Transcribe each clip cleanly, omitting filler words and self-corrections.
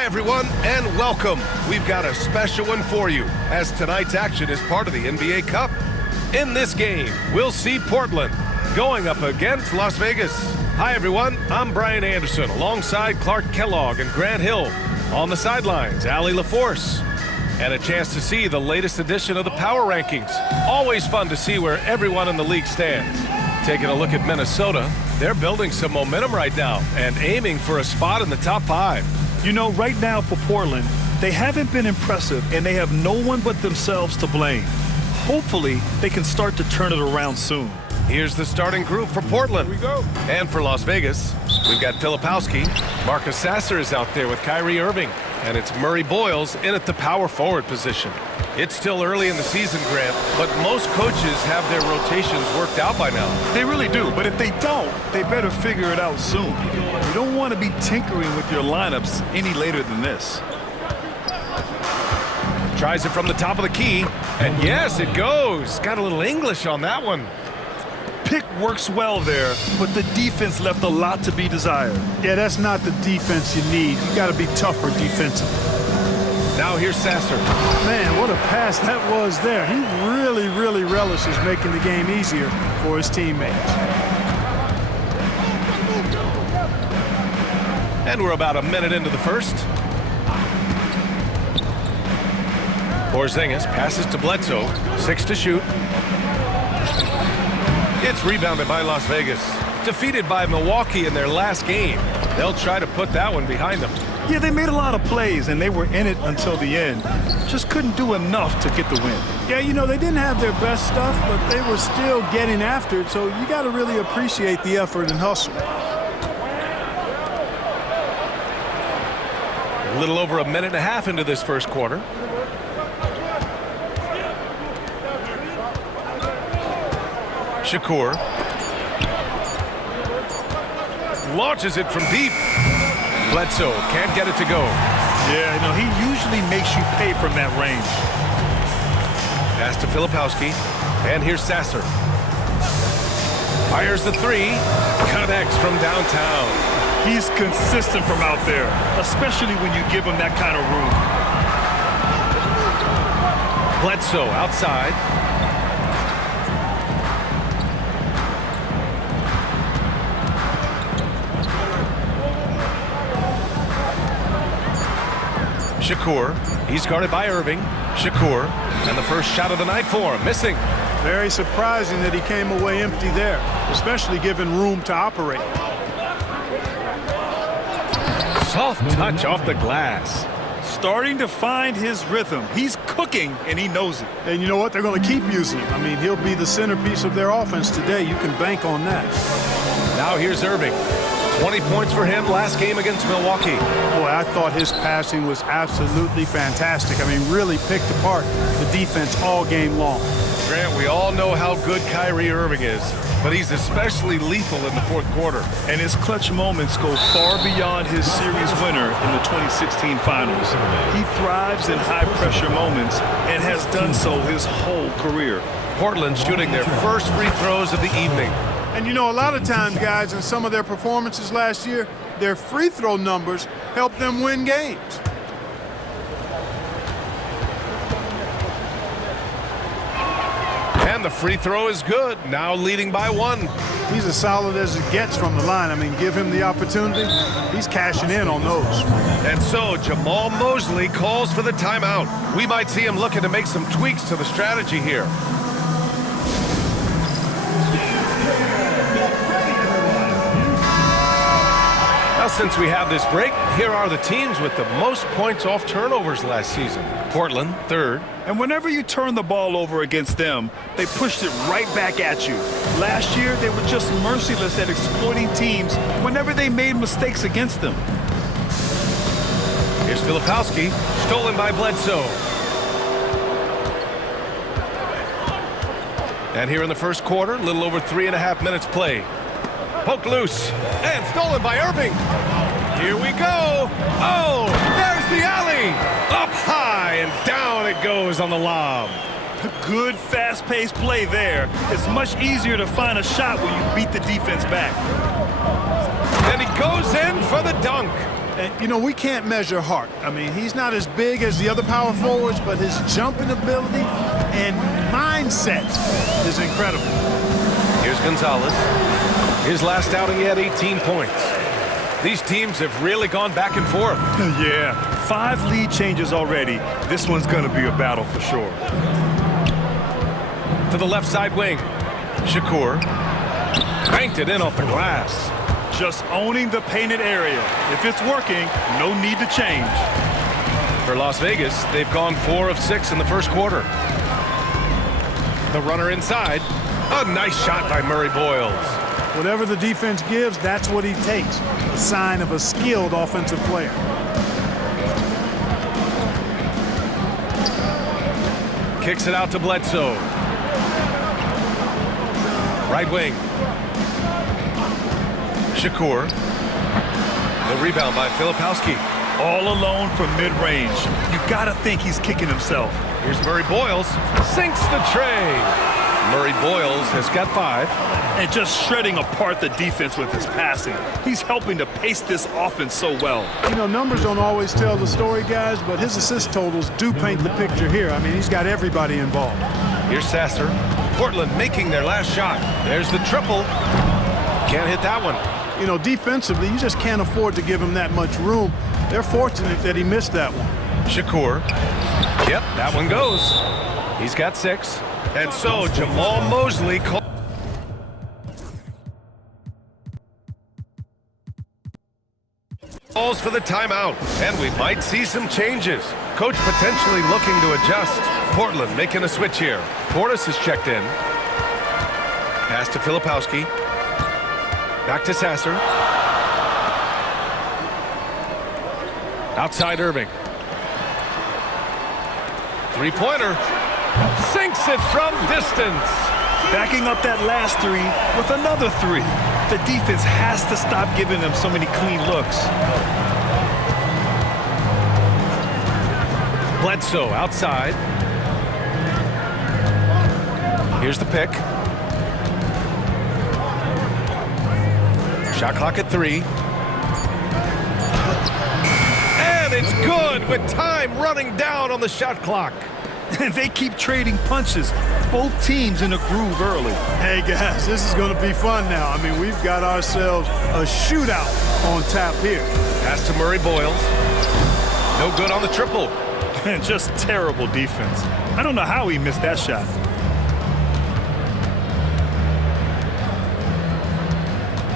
Hi, everyone, and welcome. We've got a special one for you, as tonight's action is part of the NBA Cup. In this game, we'll see Portland going up against Las Vegas. Hi, everyone. I'm Brian Anderson, alongside Clark Kellogg and Grant Hill. On the sidelines, Allie LaForce. And a chance to see the latest edition of the Power Rankings. Always fun to see where everyone in the league stands. Taking a look at Minnesota, they're building some momentum right now and aiming for a spot in the top 5. You know, right now for Portland, they haven't been impressive, and they have no one but themselves to blame. Hopefully, they can start to turn it around soon. Here's the starting group for Portland. Here we go. And for Las Vegas, we've got Filipowski. Marcus Sasser is out there with Kyrie Irving. And it's Murray Boyles in at the power forward position. It's still early in the season, Grant, but most coaches have their rotations worked out by now. They really do, but if they don't, they better figure it out soon. You don't want to be tinkering with your lineups any later than this. Tries it from the top of the key, and yes, it goes. Got a little English on that one. Pick works well there, but the defense left a lot to be desired. Yeah, that's not the defense you need. You got to be tougher defensively. Now here's Sasser. Man, what a pass that was there. He really relishes making the game easier for his teammates. And we're about a minute into the first. Porzingis passes to Bledsoe. 6 to shoot. It's rebounded by Las Vegas. Defeated by Milwaukee in their last game. They'll try to put that one behind them. Yeah, they made a lot of plays, and they were in it until the end. Just couldn't do enough to get the win. Yeah, you know, they didn't have their best stuff, but they were still getting after it, so you got to really appreciate the effort and hustle. A little over a minute and a half into this first quarter. Shakur launches it from deep. Bledsoe can't get it to go. Yeah, you know, he usually makes you pay from that range. Pass to Filipowski, and here's Sasser. Fires the 3, connects from downtown. He's consistent from out there, especially when you give him that kind of room. Bledsoe outside. Shakur, he's guarded by Irving. Shakur, and the first shot of the night for him, missing. Very surprising that he came away empty there, especially given room to operate. Soft touch off the glass. Starting to find his rhythm. He's cooking, and he knows it. And you know what? They're going to keep using him. I mean, he'll be the centerpiece of their offense today. You can bank on that. Now here's Irving. 20 points for him last game against Milwaukee. Boy, I thought his passing was absolutely fantastic. I mean, really picked apart the defense all game long. Grant, we all know how good Kyrie Irving is, but he's especially lethal in the fourth quarter. And his clutch moments go far beyond his series winner in the 2016 finals. He thrives in high-pressure moments and has done so his whole career. Portland shooting their first free throws of the evening. And you know, a lot of times, guys, in some of their performances last year, their free throw numbers helped them win games. And the free throw is good, now leading by 1. He's as solid as it gets from the line. I mean, give him the opportunity, he's cashing in on those. And so Jamal Mosley calls for the timeout. We might see him looking to make some tweaks to the strategy here. Now, since we have this break, here are the teams with the most points off turnovers last season. Portland, 3rd. And whenever you turn the ball over against them, they pushed it right back at you. Last year, they were just merciless at exploiting teams whenever they made mistakes against them. Here's Filipowski, stolen by Bledsoe. And here in the first quarter, a little over 3.5 minutes played. Poked loose and stolen by Irving. Here we go. Oh, there's the alley. Up high and down it goes on the lob. Good fast-paced play there. It's much easier to find a shot when you beat the defense back. And he goes in for the dunk. And, you know, we can't measure heart. I mean, he's not as big as the other power forwards, but his jumping ability and mindset is incredible. Here's Gonzalez. His last outing, he had 18 points. These teams have really gone back and forth. Yeah, 5 lead changes already. This one's going to be a battle for sure. To the left side wing. Shakur. Banked it in off the glass. Just owning the painted area. If it's working, no need to change. For Las Vegas, they've gone 4 of 6 in the first quarter. The runner inside. A nice shot by Murray Boyles. Whatever the defense gives, that's what he takes. A sign of a skilled offensive player. Kicks it out to Bledsoe. Right wing. Shakur. The rebound by Filipowski. All alone from mid-range. You gotta think he's kicking himself. Here's Murray Boyles. Sinks the tray. Murray Boyles has got 5. And just shredding apart the defense with his passing. He's helping to pace this offense so well. You know, numbers don't always tell the story, guys, but his assist totals do paint the picture here. I mean, he's got everybody involved. Here's Sasser. Portland making their last shot. There's the triple. Can't hit that one. You know, defensively, you just can't afford to give him that much room. They're fortunate that he missed that one. Shakur. Yep, that one goes. He's got 6. And so Jamal Mosley calls for the timeout, and we might see some changes. Coach potentially looking to adjust. Portland making a switch here. Portis is checked in. Pass to Filipowski. Back to Sasser. Outside Irving. Three-pointer. Sinks it from distance. Backing up that last 3 with another 3. The defense has to stop giving them so many clean looks. Bledsoe outside. Here's the pick. Shot clock at 3. And it's good with time running down on the shot clock. And they keep trading punches. Both teams in a groove early. Hey, guys, this is going to be fun now. I mean, we've got ourselves a shootout on tap here. Pass to Murray Boyles. No good on the triple. And just terrible defense. I don't know how he missed that shot.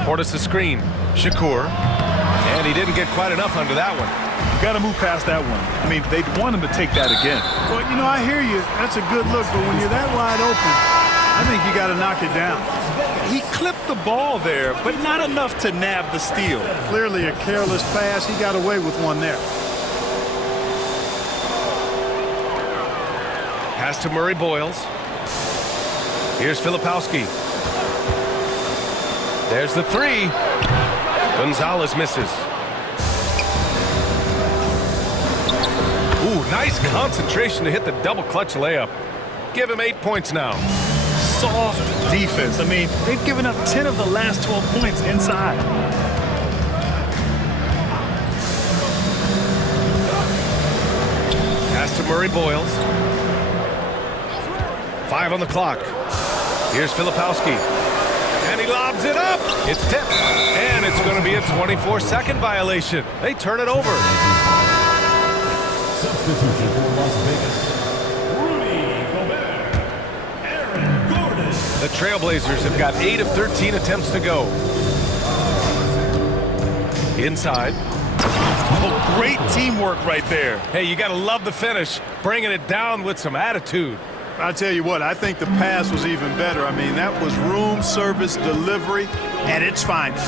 Portis a screen. Shakur. And he didn't get quite enough under that one. You got to move past that one. I mean, they'd want him to take that again. Well, you know, I hear you. That's a good look, but when you're that wide open, I think you got to knock it down. He clipped the ball there, but not enough to nab the steal. Clearly a careless pass. He got away with one there. Pass to Murray Boyles. Here's Filipowski. There's the 3. Gonzalez misses. Ooh, nice concentration to hit the double clutch layup. Give him 8 points now. Soft defense. I mean, they've given up 10 of the last 12 points inside. Pass to Murray Boyles. 5 on the clock. Here's Filipowski. And he lobs it up. It's tipped. And it's going to be a 24-second violation. They turn it over. Substitution for Las Vegas. Rudy Gobert. Aaron Gordon. The Trailblazers have got 8 of 13 attempts to go. Inside. Oh, great teamwork right there. Hey, you got to love the finish. Bringing it down with some attitude. I'll tell you what, I think the pass was even better. I mean, that was room service delivery at its finest.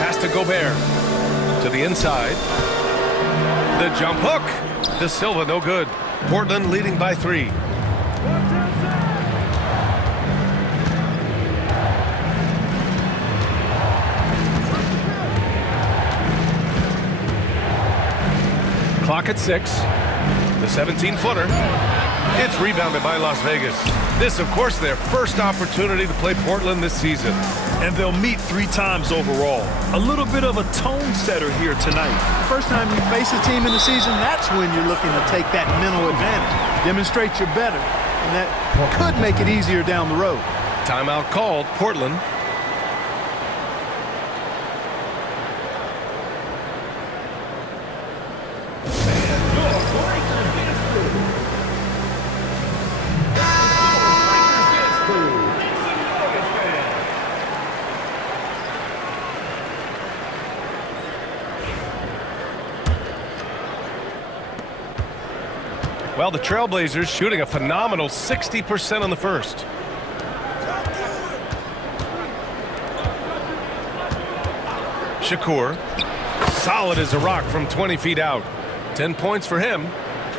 Pass to Gobert. To the inside. The jump hook. De Silva, no good. Portland leading by 3. Clock at 6. The 17-footer. It's rebounded by Las Vegas. This, of course, their first opportunity to play Portland this season. And they'll meet 3 times overall. A little bit of a tone setter here tonight. First time you face a team in the season, that's when you're looking to take that mental advantage. Demonstrate you're better, and that could make it easier down the road. Timeout called, Portland. Well, the Trailblazers shooting a phenomenal 60% on the first. Shakur, solid as a rock from 20 feet out. 10 points for him.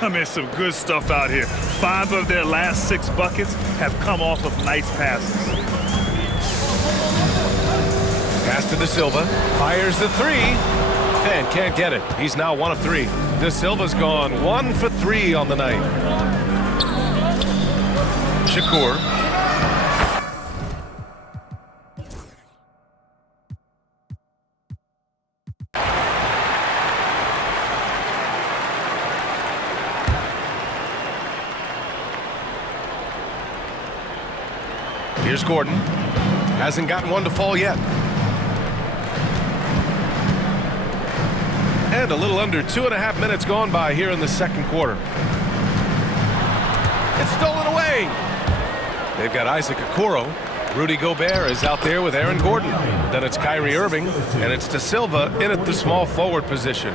I mean, some good stuff out here. 5 of their last 6 buckets have come off of nice passes. Pass to De Silva, fires the 3, and can't get it. He's now 1 of 3. De Silva's gone 1 for 3 on the night. Shakur. Here's Gordon. Hasn't gotten one to fall yet. And a little under 2.5 minutes gone by here in the second quarter. It's stolen away. They've got Isaac Okoro. Rudy Gobert is out there with Aaron Gordon. Then it's Kyrie Irving, and it's De Silva in at the small forward position.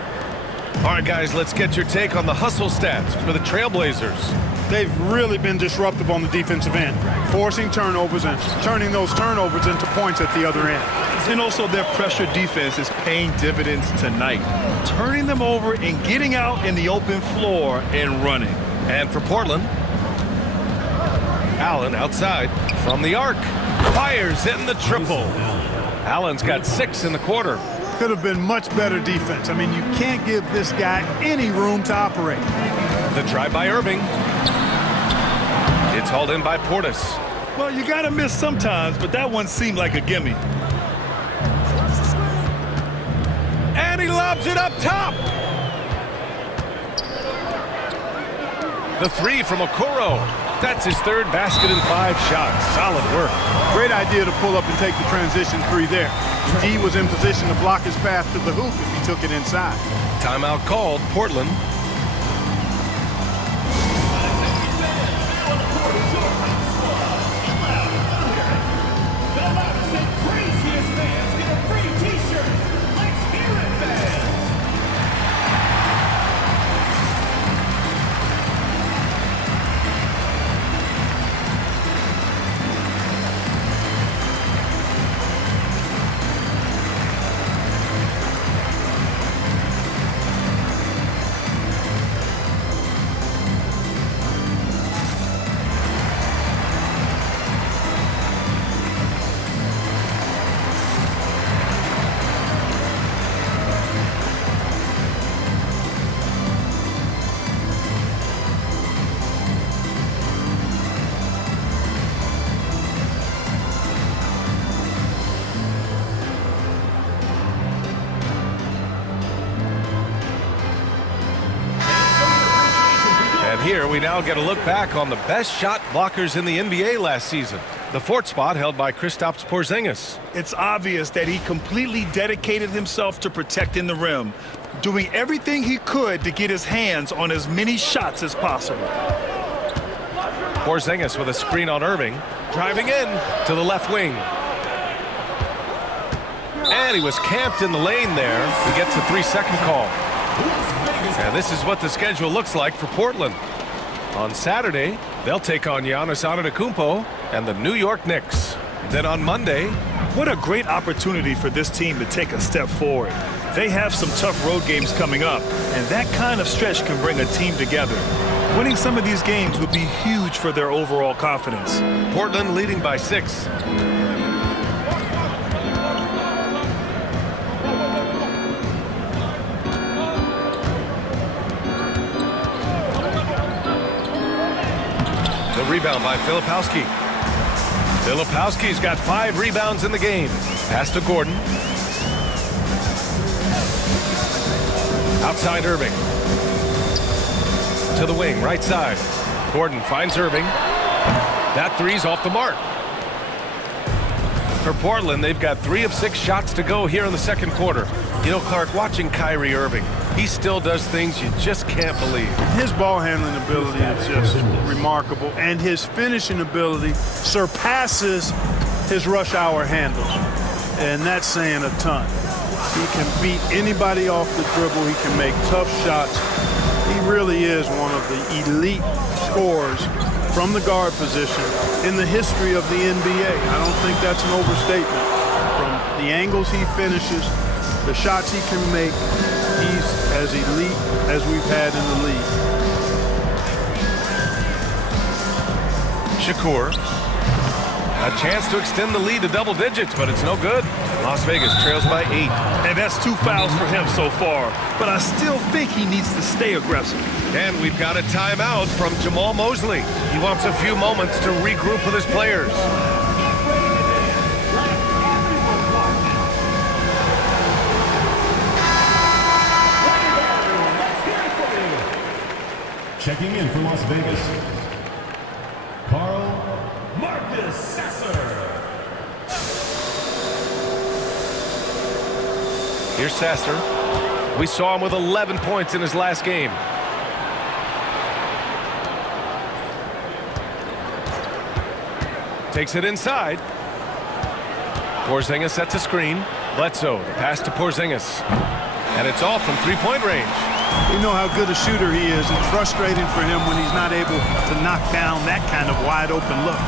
All right, guys, let's get your take on the hustle stats for the Trailblazers. They've really been disruptive on the defensive end, forcing turnovers and turning those turnovers into points at the other end. And also their pressure defense is paying dividends tonight, turning them over and getting out in the open floor and running. And for Portland, Allen outside from the arc. Fires in the triple. Allen's got 6 in the quarter. Could have been much better defense. I mean, you can't give this guy any room to operate. The try by Irving. It's hauled in by Portis. Well, you got to miss sometimes, but that one seemed like a gimme. And he lobs it up top. The 3 from Okoro. That's his 3rd basket in 5 shots. Solid work. Great idea to pull up and take the transition 3 there. D was in position to block his path to the hoop if he took it inside. Timeout called, Portland. Here we now get a look back on the best shot blockers in the NBA last season. The 4th spot held by Kristaps Porzingis. It's obvious that he completely dedicated himself to protecting the rim, doing everything he could to get his hands on as many shots as possible. Porzingis with a screen on Irving, driving in to the left wing. And he was camped in the lane there. He gets a 3-second call. And this is what the schedule looks like for Portland. On Saturday, they'll take on Giannis Antetokounmpo and the New York Knicks. Then on Monday, what a great opportunity for this team to take a step forward. They have some tough road games coming up, and that kind of stretch can bring a team together. Winning some of these games would be huge for their overall confidence. Portland leading by 6. Rebound by Filipowski. Filipowski's got 5 rebounds in the game. Pass to Gordon. Outside Irving. To the wing, right side. Gordon finds Irving. That three's off the mark. For Portland, they've got 3 of 6 shots to go here in the second quarter. You know, Clark, watching Kyrie Irving, he still does things you just can't believe. His ball handling ability is just remarkable, and his finishing ability surpasses his rush hour handles, and that's saying a ton. He can beat anybody off the dribble. He can make tough shots. He really is one of the elite scorers from the guard position in the history of the NBA. I don't think that's an overstatement. From the angles he finishes, the shots he can make, he's as elite as we've had in the league. Shakur. A chance to extend the lead to double digits, but it's no good. Las Vegas trails by 8. And that's 2 fouls for him so far. But I still think he needs to stay aggressive. And we've got a timeout from Jamal Mosley. He wants a few moments to regroup with his players. Checking in for Las Vegas, Marcus Sasser. Here's Sasser. We saw him with 11 points in his last game. Takes it inside. Porzingis sets a screen. Bledsoe, the pass to Porzingis. And it's off from 3-point range. You know how good a shooter he is. It's frustrating for him when he's not able to knock down that kind of wide open look.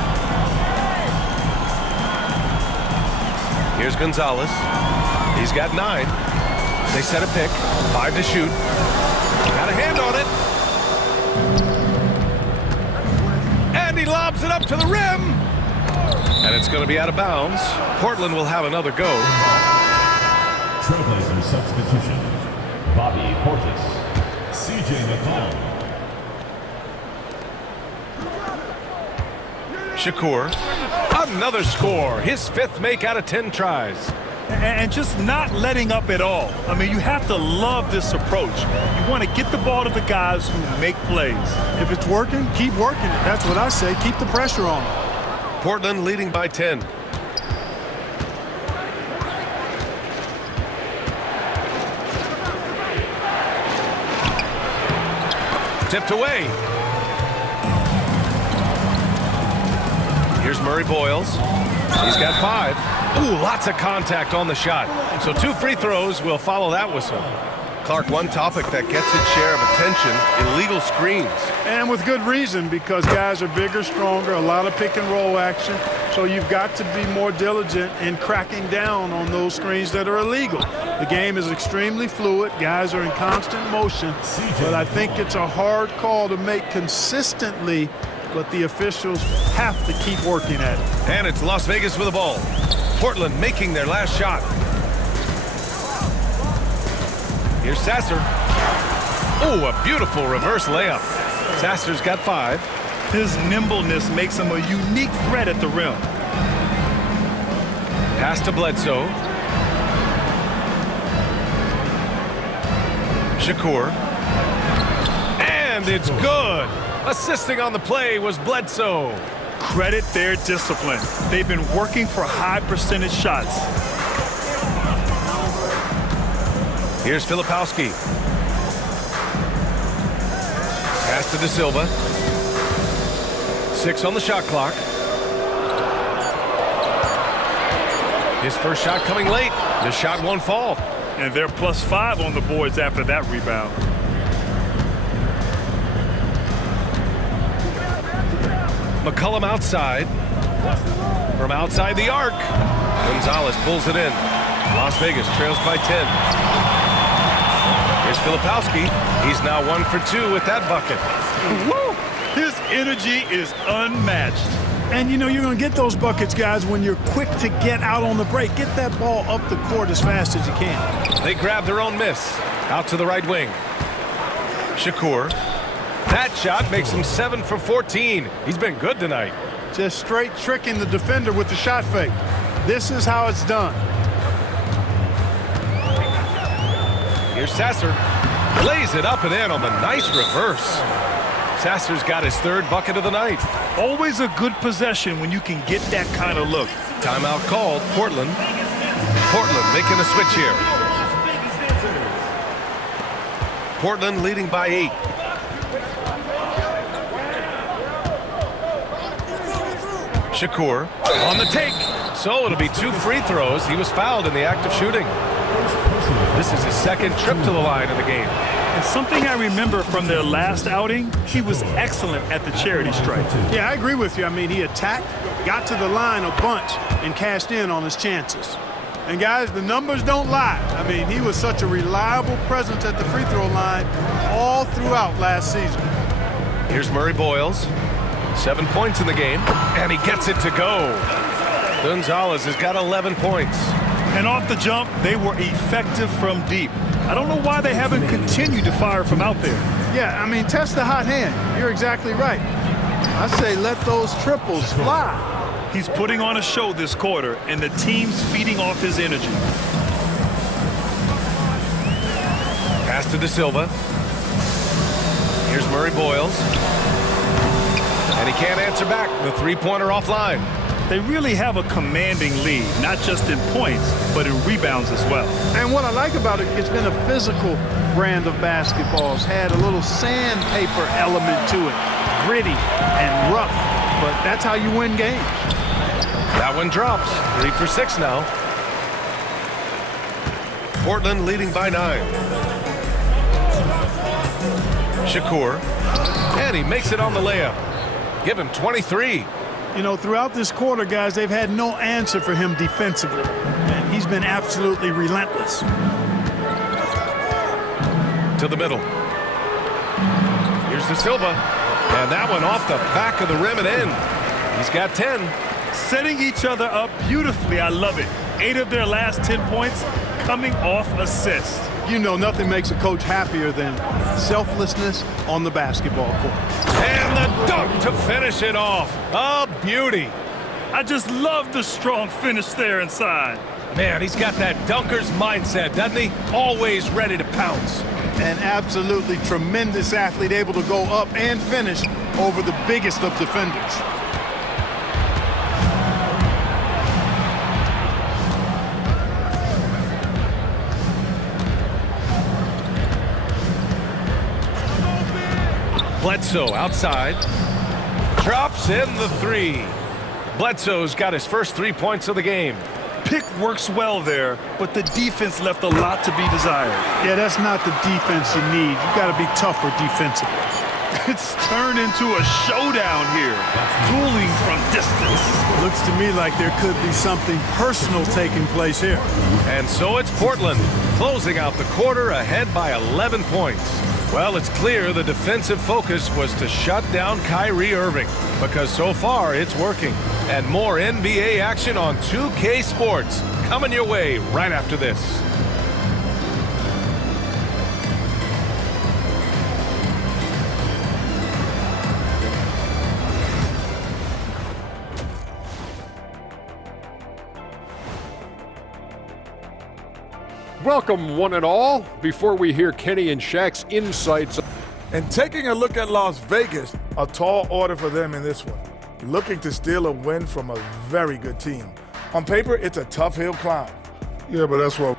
Here's Gonzalez. He's got 9. They set a pick. 5 to shoot. Got a hand on it. And he lobs it up to the rim. And it's going to be out of bounds. Portland will have another go. Trailblazer substitution. Bobby Portis. CJ McCollum. Shakur. Another score. His 5th make out of 10 tries. And just not letting up at all. I mean, you have to love this approach. You want to get the ball to the guys who make plays. If it's working, keep working it. That's what I say. Keep the pressure on him. Portland leading by 10. Tipped away. Here's Murray Boyles. He's got 5. Ooh, lots of contact on the shot. So 2 free throws will follow that whistle. Clark, one topic that gets its share of attention, illegal screens. And with good reason, because guys are bigger, stronger, a lot of pick and roll action. So you've got to be more diligent in cracking down on those screens that are illegal. The game is extremely fluid. Guys are in constant motion. But I think it's a hard call to make consistently, but the officials have to keep working at it. And it's Las Vegas with the ball. Portland making their last shot. Here's Sasser. Oh, a beautiful reverse layup. Sasser's got 5. His nimbleness makes him a unique threat at the rim. Pass to Bledsoe. Shakur. And it's good. Assisting on the play was Bledsoe. Credit their discipline. They've been working for high percentage shots. Here's Filipowski. Pass to De Silva. 6 on the shot clock. His first shot coming late. The shot won't fall. And they're +5 on the boards after that rebound. McCollum outside. From outside the arc. Gonzalez pulls it in. Las Vegas trails by 10. Here's Filipowski. He's now 1 for 2 with that bucket. Woo! His energy is unmatched. And you know you're going to get those buckets, guys, when you're quick to get out on the break. Get that ball up the court as fast as you can. They grab their own miss. Out to the right wing. Shakur. That shot makes him 7 for 14. He's been good tonight. just straight tricking the defender with the shot fake. This is how it's done. Here's Sasser. Lays it up and in on the nice reverse. Sasser's got his third bucket of the night. Always a good possession when you can get that kind of look. Timeout called. Portland. Portland making a switch here. Portland leading by 8. Shakur on the take. So it'll be 2 free throws. He was fouled in the act of shooting. This is his second trip to the line in the game. And something I remember from their last outing, he was excellent at the charity stripe. Yeah, I agree with you. I mean, he attacked, got to the line a bunch, and cashed in on his chances. And guys, the numbers don't lie. I mean, he was such a reliable presence at the free throw line all throughout last season. Here's Murray Boyles. 7 points in the game, and he gets it to go. Gonzalez has got 11 points. And off the jump, they were effective from deep. I don't know why they haven't continued to fire from out there. Yeah, I mean, test the hot hand. You're exactly right. I say let those triples fly. He's putting on a show this quarter, and the team's feeding off his energy. Pass to De Silva. Here's Murray Boyles. And he can't answer back. The three-pointer offline. They really have a commanding lead, not just in points, but in rebounds as well. And what I like about it, it's been a physical brand of basketball. It's had a little sandpaper element to it. Gritty and rough, but that's how you win games. That one drops. 3 for 6 now. Portland leading by 9. Shakur. And he makes it on the layup. Give him 23. You know, throughout this quarter, guys, they've had no answer for him defensively. And he's been absolutely relentless. To the middle. Here's De Silva. And that one off the back of the rim and in. He's got 10. Setting each other up beautifully. I love it. 8 of their last 10 points coming off assists. You know, nothing makes a coach happier than selflessness on the basketball court. And the dunk to finish it off. A beauty. I just love the strong finish there inside. Man, he's got that dunker's mindset, doesn't he? Always ready to pounce. An absolutely tremendous athlete, able to go up and finish over the biggest of defenders. Bledsoe outside. Drops in the 3. Bledsoe's got his first 3 points of the game. Pick works well there, but the defense left a lot to be desired. Yeah, that's not the defense you need. You got to be tougher defensively. It's turned into a showdown here. Dueling from distance. Looks to me like there could be something personal taking place here. And so it's Portland, closing out the quarter ahead by 11 points. Well, it's clear the defensive focus was to shut down Kyrie Irving, because so far it's working. And more NBA action on 2K Sports coming your way right after this. Welcome, one and all. Before we hear Kenny and Shaq's insights. And taking a look at Las Vegas, a tall order for them in this one. Looking to steal a win from a very good team. On paper, it's a tough hill climb. Yeah, but that's what.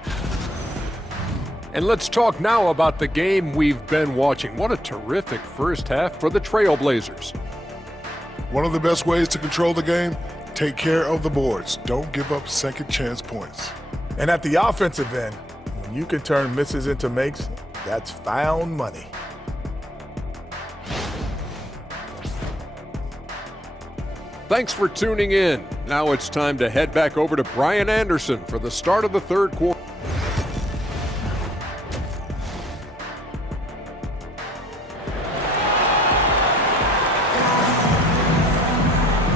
And let's talk now about the game we've been watching. What a terrific first half for the Trailblazers. One of the best ways to control the game, take care of the boards. Don't give up second chance points. And at the offensive end, when you can turn misses into makes, that's found money. Thanks for tuning in. Now it's time to head back over to Brian Anderson for the start of the third quarter.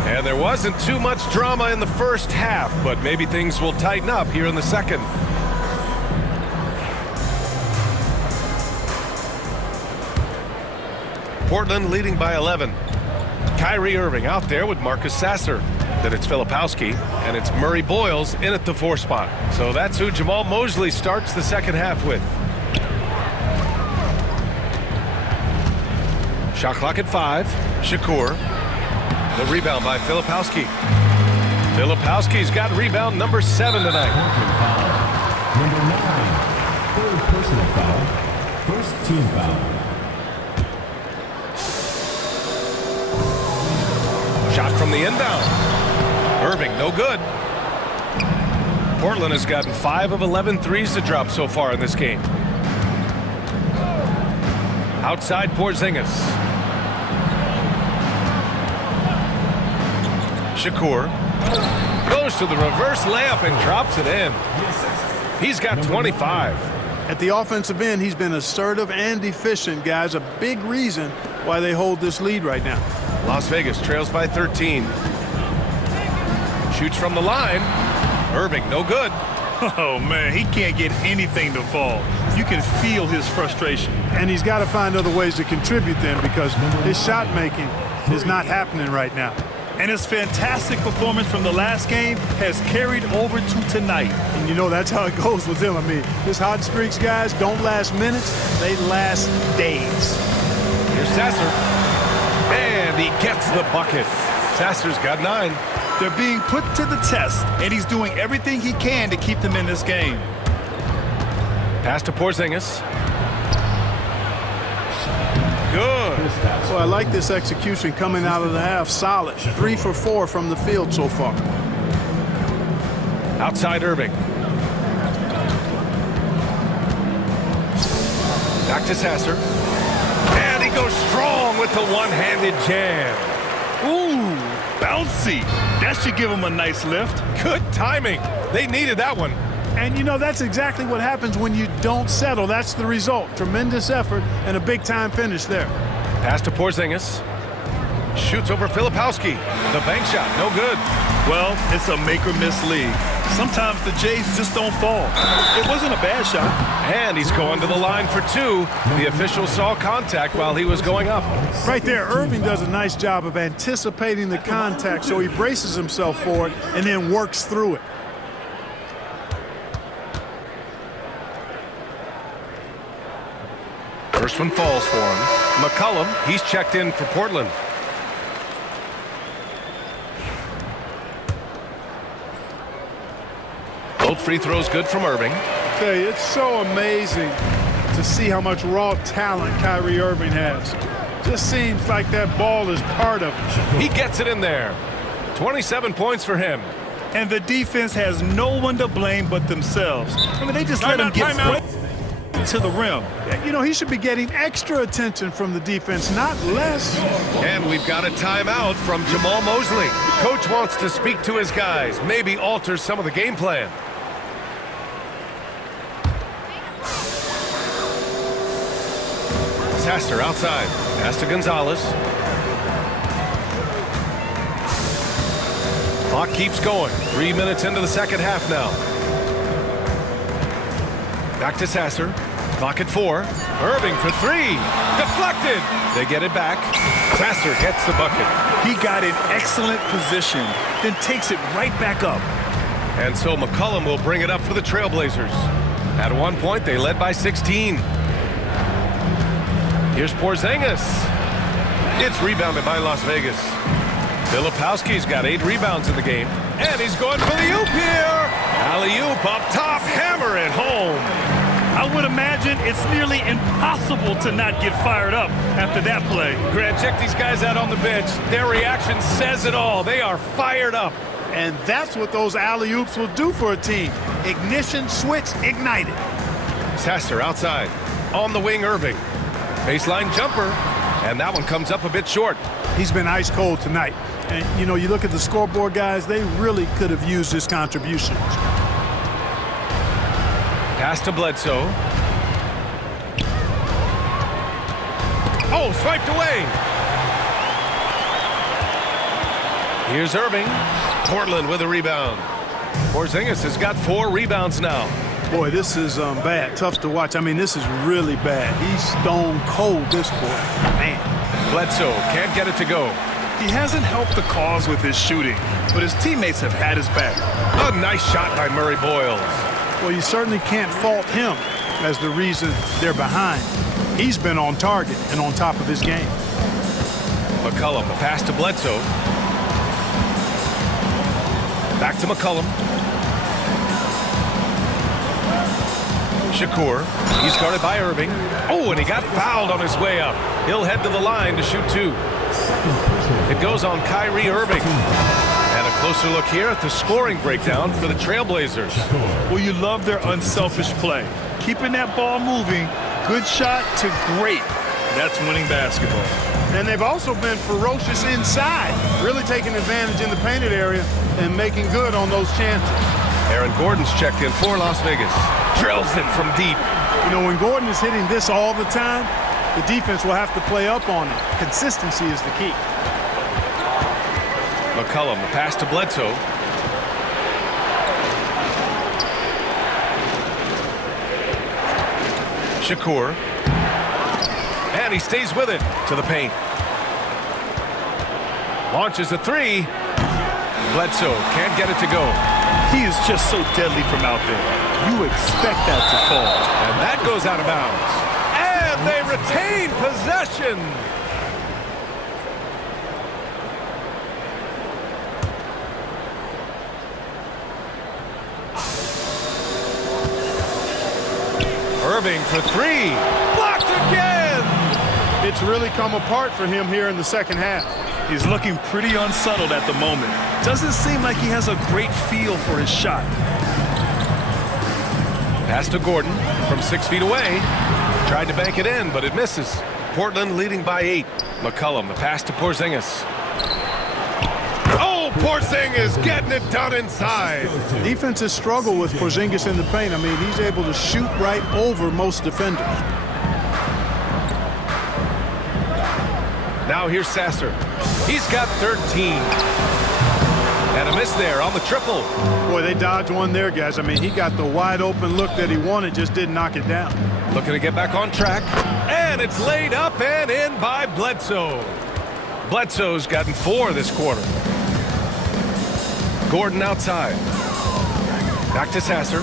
And there wasn't too much drama in the first half, but maybe things will tighten up here in the second. Portland leading by 11. Kyrie Irving out there with Marcus Sasser. Then it's Filipowski, and it's Murray Boyles in at the 4 spot. So that's who Jamal Mosley starts the second half with. Shot clock at 5. Shakur. The rebound by Filipowski. Filipowski's got rebound number 7 tonight. Number 9. Third personal foul. First team foul. Shot from the inbound. Irving, no good. Portland has gotten 5 of 11 threes to drop so far in this game. Outside Porzingis. Shakur goes to the reverse layup and drops it in. He's got 25. At the offensive end, he's been assertive and efficient, guys. A big reason why they hold this lead right now. Las Vegas trails by 13. Shoots from the line. Irving, no good. Oh, man, he can't get anything to fall. You can feel his frustration. And he's got to find other ways to contribute then, because his shot making is not happening right now. And his fantastic performance from the last game has carried over to tonight. And you know that's how it goes with him. I mean, his hot streaks, guys, don't last minutes. They last days. Here's Sasser. And he gets the bucket. Sasser's got 9. They're being put to the test, and he's doing everything he can to keep them in this game. Pass to Porzingis. Good. So I like this execution coming out of the half. Solid. 3 for 4 from the field so far. Outside Irving. Back to Sasser. And he goes strong with the one-handed jam. Ooh, bouncy. That should give him a nice lift. Good timing. They needed that one. And, you know, that's exactly what happens when you don't settle. That's the result. Tremendous effort and a big-time finish there. Pass to Porzingis. Shoots over Filipowski. The bank shot, no good. Well, it's a make-or-miss league. Sometimes the Jays just don't fall. It wasn't a bad shot. And he's going to the line for 2. The official saw contact while he was going up. Right there, Irving does a nice job of anticipating the contact, so he braces himself for it and then works through it. First one falls for him. McCollum, he's checked in for Portland. Both free throws good from Irving. I tell you, it's so amazing to see how much raw talent Kyrie Irving has. Just seems like that ball is part of it. He gets it in there. 27 points for him. And the defense has no one to blame but themselves. I mean, they just let him get to the rim. You know, he should be getting extra attention from the defense, not less. And we've got a timeout from Jamal Mosley. Coach wants to speak to his guys, maybe alter some of the game plan. Sasser outside. Pass to Gonzalez. Clock keeps going. 3 minutes into the second half now. Back to Sasser. Clock at 4. Irving for 3. Deflected. They get it back. Sasser gets the bucket. He got in excellent position, then takes it right back up. And so McCollum will bring it up for the Trailblazers. At one point, they led by 16. Here's Porzingis. It's rebounded by Las Vegas. Filipowski's got 8 rebounds in the game. And he's going for the oop here. Alley-oop up top. Hammer it home. I would imagine it's nearly impossible to not get fired up after that play. Grant, check these guys out on the bench. Their reaction says it all. They are fired up. And that's what those alley-oops will do for a team. Ignition switch ignited. Sasser outside. On the wing, Irving. Baseline jumper. And that one comes up a bit short. He's been ice cold tonight. And, you know, you look at the scoreboard, guys, they really could have used his contributions. Pass to Bledsoe. Oh, swiped away. Here's Irving. Portland with a rebound. Porzingis has got 4 rebounds now. Boy, this is bad. Tough to watch. I mean, this is really bad. He's stone cold this quarter. Man. Bledsoe can't get it to go. He hasn't helped the cause with his shooting, but his teammates have had his back. A nice shot by Murray Boyles. Well, you certainly can't fault him as the reason they're behind. He's been on target and on top of his game. McCollum, the pass to Bledsoe. Back to McCollum. Shakur. He's guarded by Irving. Oh, and he got fouled on his way up. He'll head to the line to shoot 2. It goes on Kyrie Irving. And a closer look here at the scoring breakdown for the Trailblazers. Well, you love their unselfish play. Keeping that ball moving, good shot to great. That's winning basketball. And they've also been ferocious inside, really taking advantage in the painted area and making good on those chances. Aaron Gordon's checked in for Las Vegas. Drills it from deep. You know, when Gordon is hitting this all the time, the defense will have to play up on it. Consistency is the key. McCollum, the pass to Bledsoe. Shakur. And he stays with it to the paint. Launches a 3. Bledsoe can't get it to go. He is just so deadly from out there. You expect that to fall. And that goes out of bounds. And they retain possession. Irving for 3. Blocked again. It's really come apart for him here in the second half. He's looking pretty unsettled at the moment. Doesn't seem like he has a great feel for his shot. Pass to Gordon from 6 feet away. Tried to bank it in, but it misses. Portland leading by 8. McCollum, the pass to Porzingis. Oh, Porzingis getting it done inside. Defenses struggle with Porzingis in the paint. I mean, he's able to shoot right over most defenders. Now here's Sasser. He's got 13. And a miss there on the triple. Boy, they dodged one there, guys. I mean, he got the wide open look that he wanted, just didn't knock it down. Looking to get back on track. And it's laid up and in by Bledsoe. Bledsoe's gotten 4 this quarter. Gordon outside. Back to Sasser.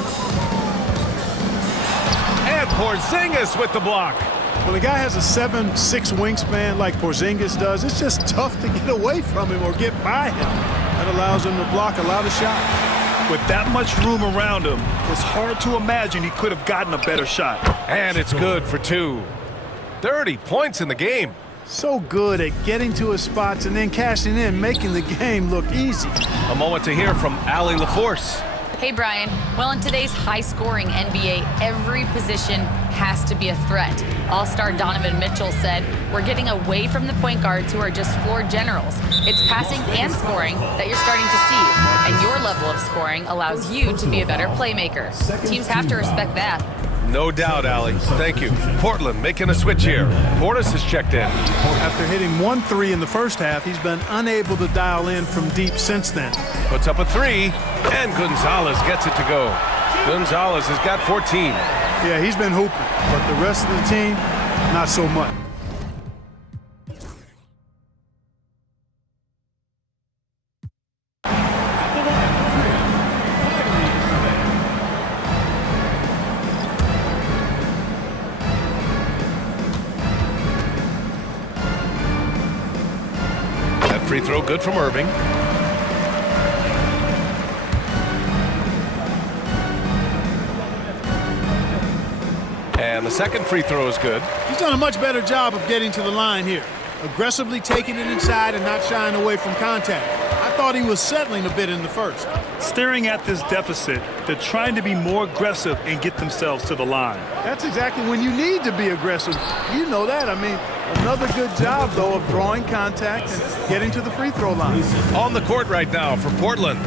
And Porzingis with the block. When a guy has a 7'6" wingspan like Porzingis does, it's just tough to get away from him or get by him. That allows him to block a lot of shots. With that much room around him, it's hard to imagine he could have gotten a better shot. And it's good for 2. 30 points in the game. So good at getting to his spots and then cashing in, making the game look easy. A moment to hear from Allie LaForce. Hey, Brian. Well, in today's high-scoring NBA, every position has to be a threat. All-star Donovan Mitchell said, "We're getting away from the point guards who are just floor generals. It's passing and scoring that you're starting to see, and your level of scoring allows you to be a better playmaker. Teams have to respect that." No doubt, Allie. Thank you. Portland making a switch here. Portis has checked in. After hitting 1 3 in the first half, he's been unable to dial in from deep since then. Puts up a 3, and Gonzalez gets it to go. Gonzalez has got 14. Yeah, he's been hooping, but the rest of the team, not so much. Free throw good from Irving. And the second free throw is good. He's done a much better job of getting to the line here. Aggressively taking it inside and not shying away from contact. I thought he was settling a bit in the first. Staring at this deficit, they're trying to be more aggressive and get themselves to the line. That's exactly when you need to be aggressive. You know that. I mean, another good job, though, of drawing contact and getting to the free throw line. On the court right now for Portland.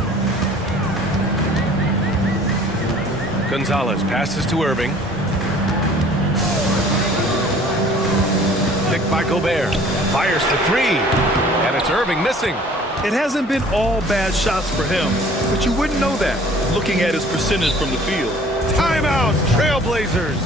Gonzalez passes to Irving. Picked by Gobert. Fires for 3. And it's Irving missing. It hasn't been all bad shots for him, but you wouldn't know that looking at his percentage from the field. Timeout, Trailblazers.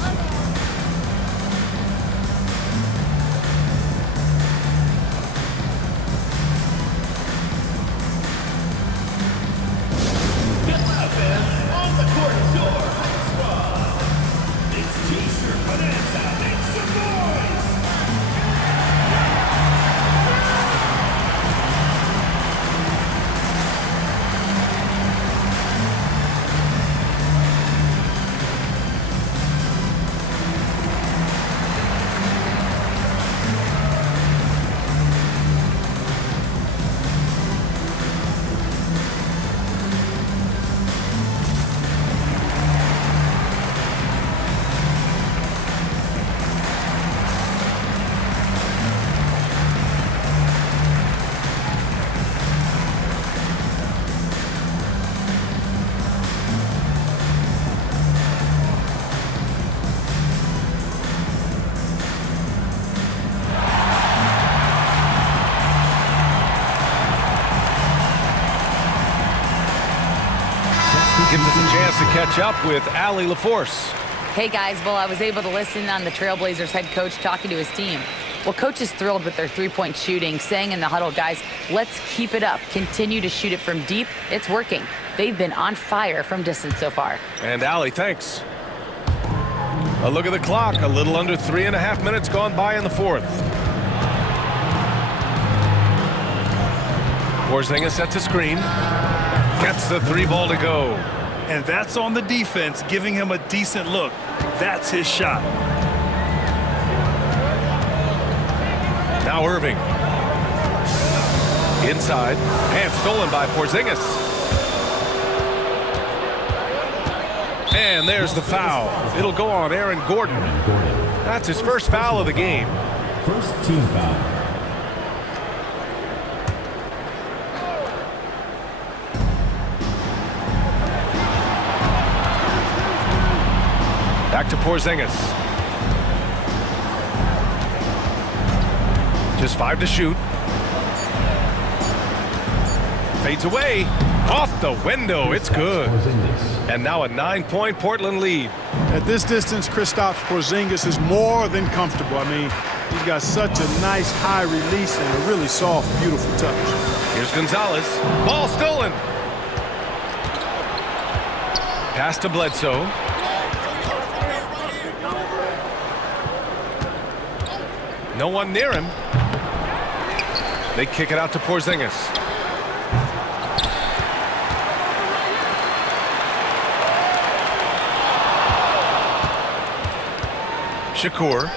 has to catch up with Allie LaForce. Hey guys, well, I was able to listen on the Trailblazers head coach talking to his team. Well, coach is thrilled with their three-point shooting, saying in the huddle, guys, let's keep it up. Continue to shoot it from deep. It's working. They've been on fire from distance so far. And Allie, thanks. A look at the clock. A little under 3.5 minutes gone by in the fourth. Porzingis sets a screen. Gets the three ball to go. And that's on the defense, giving him a decent look. That's his shot. Now Irving. Inside. And stolen by Porzingis. And there's the foul. It'll go on Aaron Gordon. That's his first foul of the game. First team foul. Back to Porzingis. Just 5 to shoot. Fades away. Off the window. It's good. And now a 9-point Portland lead. At this distance, Kristaps Porzingis is more than comfortable. I mean, he's got such a nice high release and a really soft, beautiful touch. Here's Gonzalez. Ball stolen. Pass to Bledsoe. No one near him. They kick it out to Porzingis. Shakur.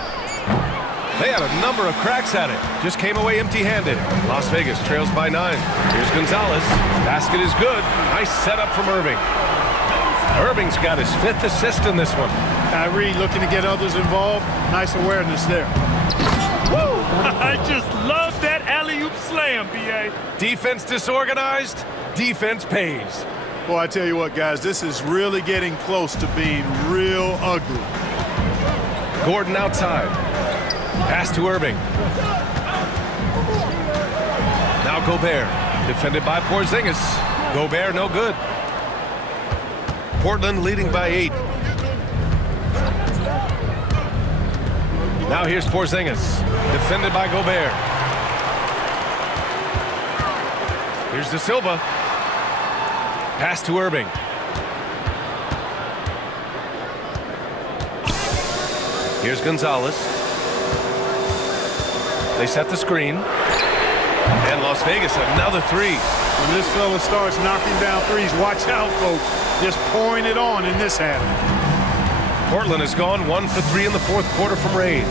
They had a number of cracks at it. Just came away empty-handed. Las Vegas trails by 9. Here's Gonzalez. Basket is good. Nice setup from Irving. Irving's got his 5th assist in this one. Kyrie looking to get others involved. Nice awareness there. Woo! I just love that alley-oop slam, B.A. Defense disorganized. Defense pays. Boy, I tell you what, guys, this is really getting close to being real ugly. Gordon outside. Pass to Irving. Now Gobert. Defended by Porzingis. Gobert no good. Portland leading by 8. Now here's Porzingis. Defended by Gobert. Here's De Silva. Pass to Irving. Here's Gonzalez. They set the screen. And Las Vegas, another three. When this fella starts knocking down threes, watch out, folks. Just pouring it on in this half. Portland has gone 1 for 3 in the fourth quarter from range.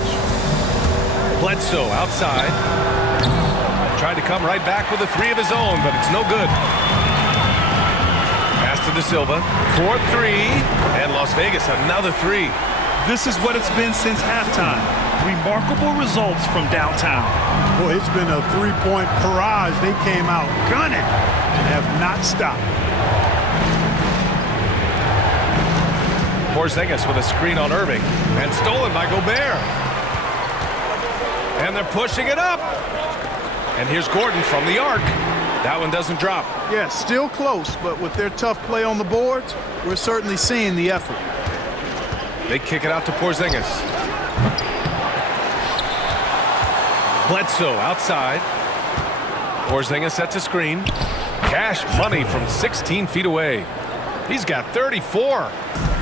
Bledsoe outside. Tried to come right back with a 3 of his own, but it's no good. Pass to De Silva. 4-3. And Las Vegas, another 3. This is what it's been since halftime. Remarkable results from downtown. Boy, it's been a three-point barrage. They came out gunning and have not stopped. Porzingis with a screen on Irving. And stolen by Gobert. And they're pushing it up. And here's Gordon from the arc. That one doesn't drop. Yeah, still close, but with their tough play on the boards, we're certainly seeing the effort. They kick it out to Porzingis. Bledsoe outside. Porzingis sets a screen. Cash money from 16 feet away. He's got 34.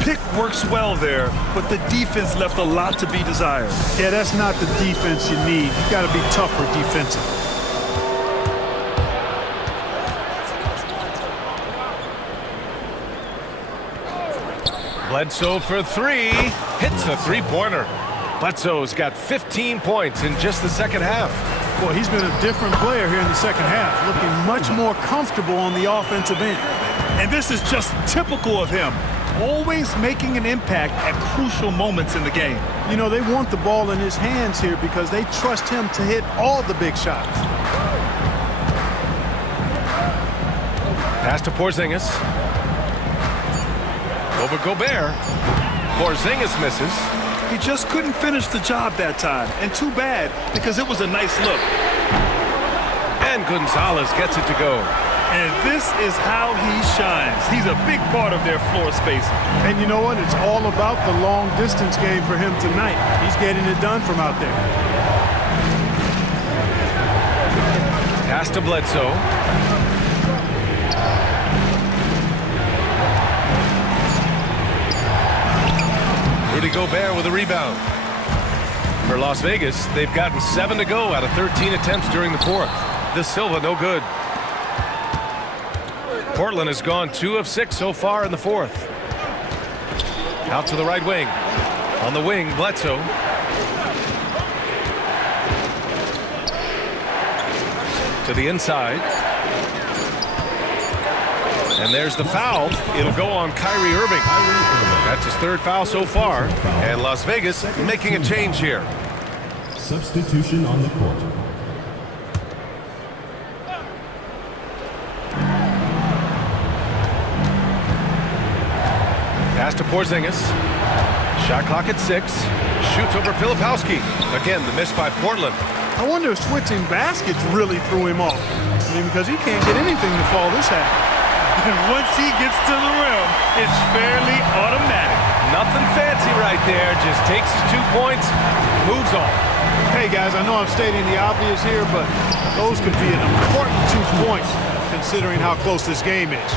Pick works well there, but the defense left a lot to be desired. Yeah, that's not the defense you need. You got to be tougher defensively. Bledsoe for 3. Hits a three-pointer. Bledsoe's got 15 points in just the second half. Boy, he's been a different player here in the second half, looking much more comfortable on the offensive end. And this is just typical of him, always making an impact at crucial moments in the game. You know, they want the ball in his hands here because they trust him to hit all the big shots. Pass to Porzingis. Over Gobert. Porzingis misses. He just couldn't finish the job that time, and too bad because it was a nice look. And Gonzalez gets it to go. And this is how he shines. He's a big part of their floor spacing. And you know what? It's all about the long distance game for him tonight. He's getting it done from out there. Pass to Bledsoe. Rudy Gobert with a rebound. For Las Vegas, they've gotten 7 to go out of 13 attempts during the fourth. De Silva, no good. Portland has gone 2 of 6 so far in the fourth. Out to the right wing. On the wing, Bledsoe. To the inside. And there's the foul. It'll go on Kyrie Irving. That's his 3rd foul so far. And Las Vegas making a change here. Substitution on the court. Pass to Porzingis. Shot clock at 6. Shoots over Filipowski. Again, the miss by Portland. I wonder if switching baskets really threw him off. I mean, because he can't get anything to fall this half. And once he gets to the rim, it's fairly automatic. Nothing fancy right there. Just takes his 2 points, moves on. Hey, guys, I know I'm stating the obvious here, but those could be an important 2 points considering how close this game is.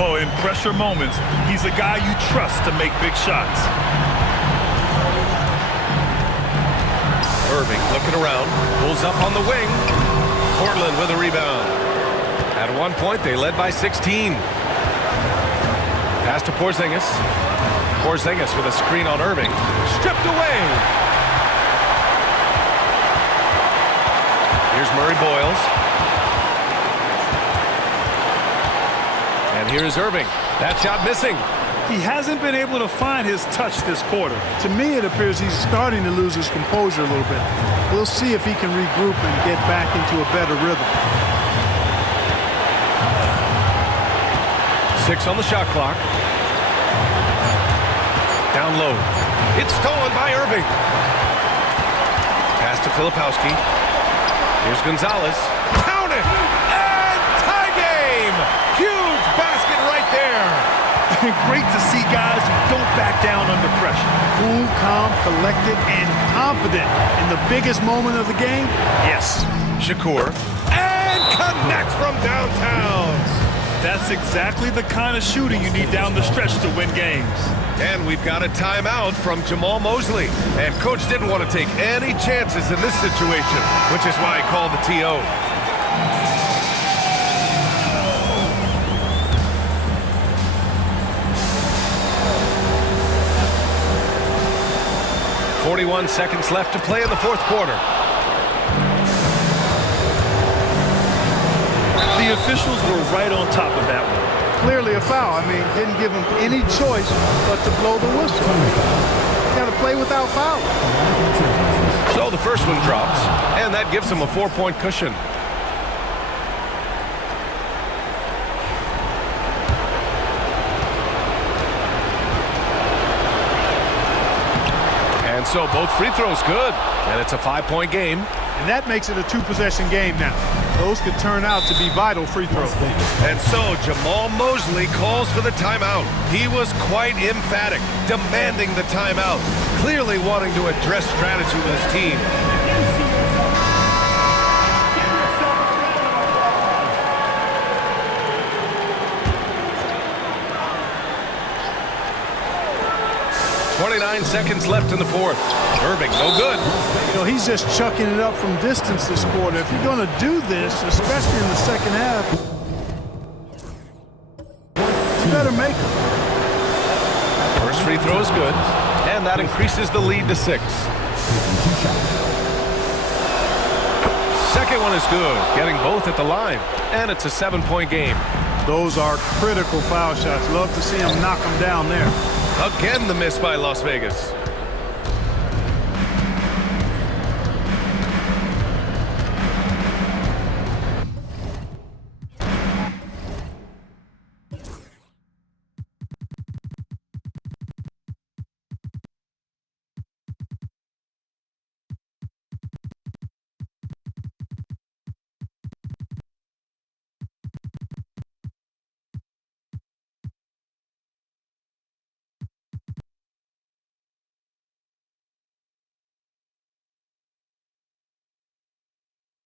Oh, in pressure moments, he's a guy you trust to make big shots. Irving looking around, pulls up on the wing. Portland with a rebound. At one point, they led by 16. Pass to Porzingis. Porzingis with a screen on Irving. Stripped away. Here's Murray Boyles. And here's Irving. That shot missing. He hasn't been able to find his touch this quarter. To me, it appears he's starting to lose his composure a little bit. We'll see if he can regroup and get back into a better rhythm. 6 on the shot clock. Down low. It's stolen by Irving. Pass to Filipowski. Here's Gonzalez. Count it! And tie game! Huge basket right there. Great to see guys who don't back down under pressure. Cool, calm, collected, and confident in the biggest moment of the game. Yes. Shakur. And connects from downtown. That's exactly the kind of shooting you need down the stretch to win games. And we've got a timeout from Jamal Mosley. And coach didn't want to take any chances in this situation, which is why he called the TO. .41 seconds left to play in the fourth quarter. The officials were right on top of that one. Clearly a foul. I mean, didn't give him any choice but to blow the whistle. You got to play without foul. So the first one drops, and that gives him a 4-point cushion. And so both free throws good, and it's a 5-point game. And that makes it a 2-possession game now. Those could turn out to be vital free throws. And so Jamal Mosley calls for the timeout. He was quite emphatic, demanding the timeout, clearly wanting to address strategy with his team. .29 seconds left in the fourth. Irving, no good. You know, he's just chucking it up from distance this quarter. If you're going to do this, especially in the second half, you better make it. First free throw is good, and that increases the lead to 6. Second one is good, getting both at the line, and it's a 7-point game. Those are critical foul shots. Love to see him knock them down there. Again, the miss by Las Vegas.